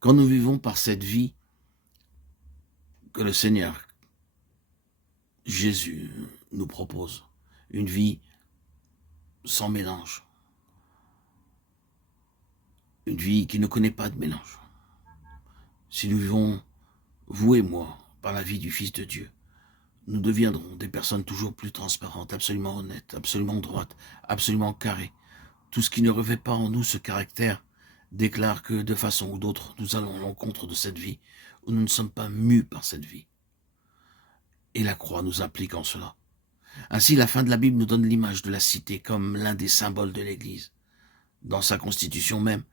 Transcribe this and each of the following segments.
Quand nous vivons par cette vie que le Seigneur Jésus nous propose, une vie sans mélange, une vie qui ne connaît pas de mélange. Si nous vivons, vous et moi, par la vie du Fils de Dieu, nous deviendrons des personnes toujours plus transparentes, absolument honnêtes, absolument droites, absolument carrées. Tout ce qui ne revêt pas en nous ce caractère déclare que, de façon ou d'autre, nous allons à l'encontre de cette vie, où nous ne sommes pas mus par cette vie. Et la croix nous implique en cela. Ainsi, la fin de la Bible nous donne l'image de la cité comme l'un des symboles de l'Église. Dans sa constitution même,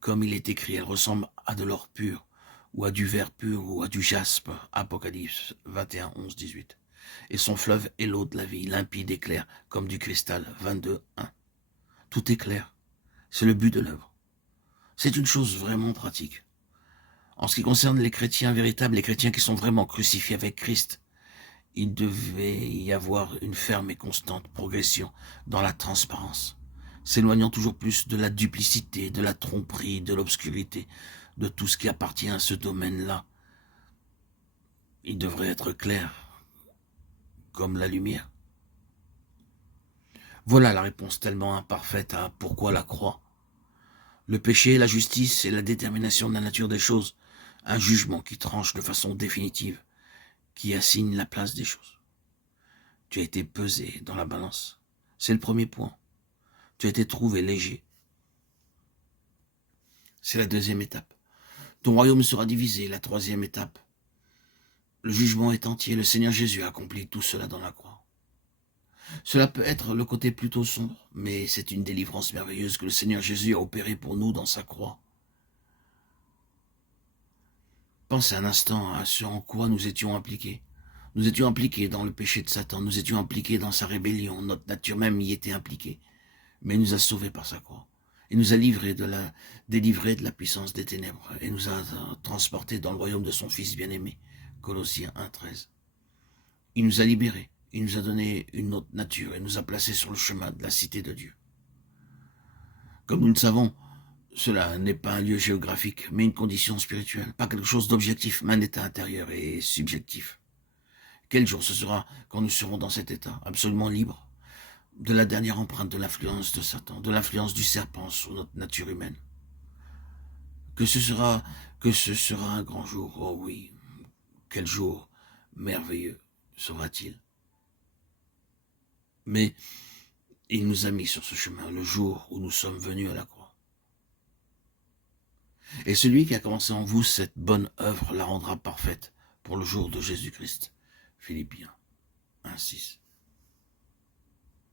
comme il est écrit, elle ressemble à de l'or pur, ou à du verre pur, ou à du jaspe, Apocalypse 21, 11, 18. Et son fleuve est l'eau de la vie, limpide et claire, comme du cristal, 22, 1. Tout est clair. C'est le but de l'œuvre. C'est une chose vraiment pratique. En ce qui concerne les chrétiens véritables, les chrétiens qui sont vraiment crucifiés avec Christ, il devait y avoir une ferme et constante progression dans la transparence, s'éloignant toujours plus de la duplicité, de la tromperie, de l'obscurité, de tout ce qui appartient à ce domaine-là. Il devrait être clair, comme la lumière. Voilà la réponse tellement imparfaite à pourquoi la croix. Le péché, la justice et la détermination de la nature des choses, un jugement qui tranche de façon définitive, qui assigne la place des choses. Tu as été pesé dans la balance. C'est le premier point. Tu as été trouvé léger. C'est la deuxième étape. Ton royaume sera divisé, la troisième étape. Le jugement est entier, le Seigneur Jésus a accompli tout cela dans la croix. Cela peut être le côté plutôt sombre, mais c'est une délivrance merveilleuse que le Seigneur Jésus a opérée pour nous dans sa croix. Pense un instant à ce en quoi nous étions impliqués. Nous étions impliqués dans le péché de Satan, nous étions impliqués dans sa rébellion, notre nature même y était impliquée. Mais il nous a sauvés par sa croix. Il nous a délivrés de la puissance des ténèbres et nous a transportés dans le royaume de son Fils bien-aimé. Colossiens 1,13. Il nous a libérés, il nous a donné une autre nature et nous a placés sur le chemin de la cité de Dieu. Comme nous le savons, cela n'est pas un lieu géographique, mais une condition spirituelle, pas quelque chose d'objectif, mais un état intérieur et subjectif. Quel jour ce sera quand nous serons dans cet état, absolument libre de la dernière empreinte de l'influence de Satan, de l'influence du serpent sur notre nature humaine. Que ce sera un grand jour, oh oui, quel jour merveilleux sera-t-il. Mais il nous a mis sur ce chemin le jour où nous sommes venus à la croix. Et celui qui a commencé en vous cette bonne œuvre la rendra parfaite pour le jour de Jésus-Christ. Philippiens 1,6.